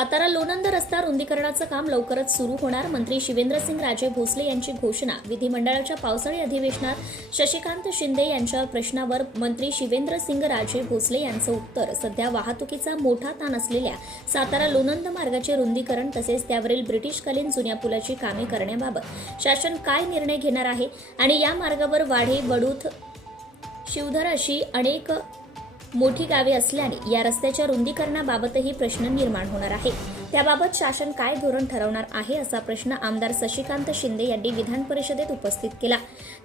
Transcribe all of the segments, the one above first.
सातारा लोणंद रस्ता रुंदीकरणाचं काम लवकरच सुरू होणार. मंत्री शिवेंद्रसिंग राजे भोसले यांची घोषणा. विधिमंडळाच्या पावसाळी अधिवेशनात शशिकांत शिंदे यांच्या प्रश्नावर मंत्री शिवेंद्रसिंग राजे भोसले यांचं उत्तर. सध्या वाहतुकीचा मोठा ताण असलेल्या सातारा लोणंद मार्गाचे रुंदीकरण तसेच त्यावरील ब्रिटिशकालीन जुन्या पुलाची कामे करण्याबाबत शासन काय निर्णय घेणार आहे? आणि या मार्गावर वाढे वडूथ शिवधर अशी अनेक मोठी गावे असल्याने या रस्त्याच्या रुंदीकरणाबाबतही प्रश्न निर्माण होणार आहे. त्याबाबत शासन काय धोरण ठरवणार आहे असा प्रश्न आमदार शशिकांत शिंदे यांनी विधान परिषदेत उपस्थित केला.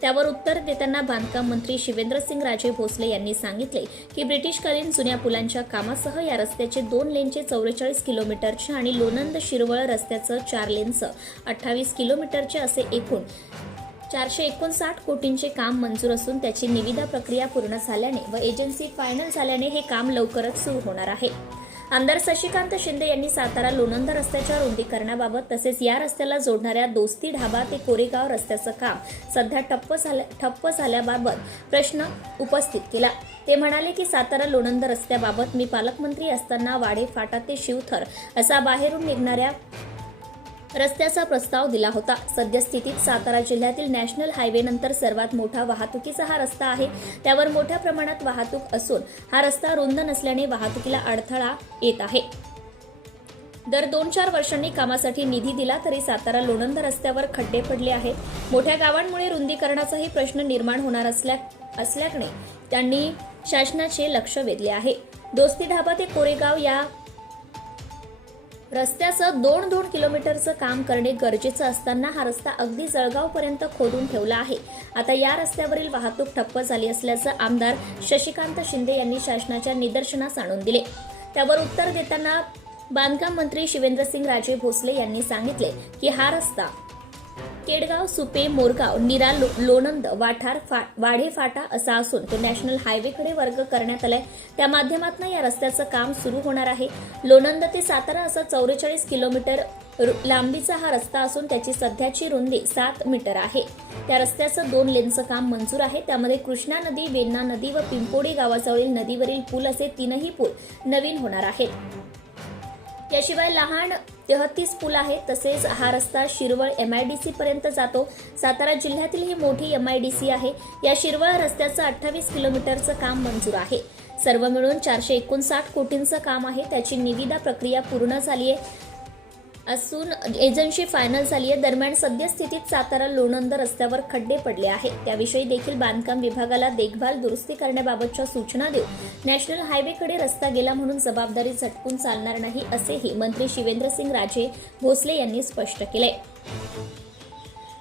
त्यावर उत्तर देताना बांधकाम मंत्री शिवेंद्रसिंग राजे भोसले यांनी सांगितले की ब्रिटिशकालीन जुन्या पुलांच्या कामासह या रस्त्याचे दोन लेनचे चौवेचाळीस किलोमीटरचे आणि लोणंद शिरवळ रस्त्याचं चार लेनचं अठ्ठावीस किलोमीटरचे असे एकूण चारशे एकोणसाठ कोटींचे काम मंजूर असून त्याची निविदा प्रक्रिया पूर्ण झाल्याने व एजन्सी फायनल झाल्याने हे काम लवकरच सुरू होणार आहे. आमदार शशिकांत शिंदे यांनी सातारा लोणंद रस्त्याच्या रुंदीकरणाबाबत तसेच या रस्त्याला जोडणाऱ्या दोस्ती ढाबा ते कोरेगाव रस्त्याचं काम सध्या ठप्प झाल्या ठप्प झाल्याबाबत प्रश्न उपस्थित केला. ते म्हणाले की सातारा लोणंद रस्त्याबाबत मी पालकमंत्री असताना वाडे फाटा ते शिवथर असा बाहेरून निघणाऱ्या रस्त्याचा प्रस्ताव दिला होता. सद्यस्थितीत सातारा जिल्ह्यातील नॅशनल हायवे नंतर सर्वात मोठा वाहतुकीचा हा रस्ता आहे. त्यावर मोठ्या प्रमाणात वाहतूक असून हा रस्ता रुंद नसल्याने वाहतुकीला अडथळा येत आहे. दर दोन चार वर्षांनी कामासाठी निधी दिला तरी सातारा लोणंद रस्त्यावर खड्डे पडले आहेत. मोठ्या गावांमुळे रुंदीकरणाचाही प्रश्न निर्माण होणार असल्या असल्याने त्यांनी शासनाचे लक्ष वेधले आहे. दोस्ती ढाबा ते कोरेगाव या रस्त्याचं दोन दोन किलोमीटरचं काम करणे गरजेचं असताना हा रस्ता अगदी जळगावपर्यंत खोदून ठेवला आहे. आता या रस्त्यावरील वाहतूक ठप्प झाली असल्याचं आमदार शशिकांत शिंदे यांनी शासनाच्या निदर्शनास आणून दिले. त्यावर उत्तर देताना बांधकाम मंत्री शिवेंद्रसिंग राजे भोसले यांनी सांगितले की हा रस्ता केडगाव सुपे मोरगाव निरा लो, लोणंद वाठार फा, वाढे फाटा असा असून तो नॅशनल हायवेकडे वर्ग करण्यात आलाय. त्या माध्यमातून या रस्त्याचं काम सुरू होणार आहे. लोणंद ते सातारा असा चौवेचाळीस किलोमीटर रु- लांबीचा हा रस्ता असून त्याची सध्याची रुंदी सात मीटर आहे. त्या रस्त्याचं दोन लेनचं काम मंजूर आहे. त्यामध्ये कृष्णा नदी वेन्ना नदी व पिंपोडी गावाजवळील नदीवरील पूल असे तीनही पूल नवीन होणार आहेत. याशिवाय लहान तेहतीस पूल आहेत तसेच हा रस्ता शिरवळ एम आय डी पर्यंत जातो. सातारा जिल्ह्यातील ही मोठी एम आय डी सी आहे. या शिरवळ रस्त्याचं अठ्ठावीस किलोमीटरचं काम मंजूर आहे. सर्व मिळून चारशे एकोणसाठ कोटींचं काम आहे. त्याची निविदा प्रक्रिया पूर्ण झाली आहे. असून एजन्सी फायनल झाली आहे. दरम्यान सद्यस्थितीत सातारा लोणंद रस्त्यावर खड्डे पडले आहेत. त्याविषयी देखील बांधकाम विभागाला देखभाल दुरुस्ती करण्याबाबतच्या सूचना देऊ नॅशनल हायवेकडे रस्ता गेला म्हणून जबाबदारी झटकून चालणार नाही असेही मंत्री शिवेंद्रसिंग राजे भोसले यांनी स्पष्ट केले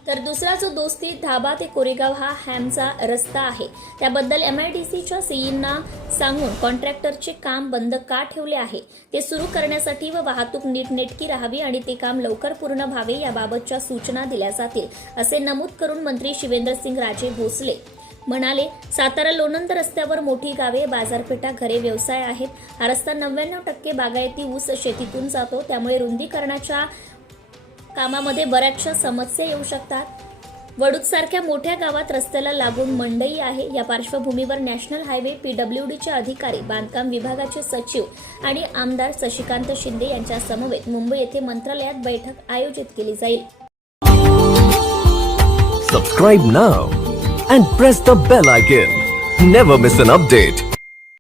तर दुसरा जो दोस्ती धाबा ते कोरेगाव हा हॅमचा रस्ता आहे. त्याबद्दल एम आय डी सीच्या सीईंना सांगून कॉन्ट्रॅक्टरचे काम बंद का ठेवले आहे? ते सुरू करण्यासाठी व वाहतूक नीटनेटकी राहावी आणि ते काम लवकर पूर्ण व्हावे याबाबतच्या सूचना दिल्या जातील असे नमूद करून मंत्री शिवेंद्रसिंग राजे भोसले म्हणाले सातारा लोणंद रस्त्यावर मोठी गावे बाजारपेठा घरे व्यवसाय आहेत. हा रस्ता नव्याण्णव टक्के बागायती ऊस शेतीतून जातो. त्यामुळे रुंदीकरणाच्या कामामध्ये बऱ्याचशा समस्या येऊ शकतात. वडूतसारख्या मोठ्या गावात रस्त्याला लागून मंडई आहे. या पार्श्वभूमीवर नॅशनल हायवे पीडब्ल्यूडीचे अधिकारी बांधकाम विभागाचे सचिव आणि आमदार शशिकांत शिंदे यांच्या समवेत मुंबई येथे मंत्रालयात बैठक आयोजित केली जाईल. Subscribe now and press the bell icon never miss an update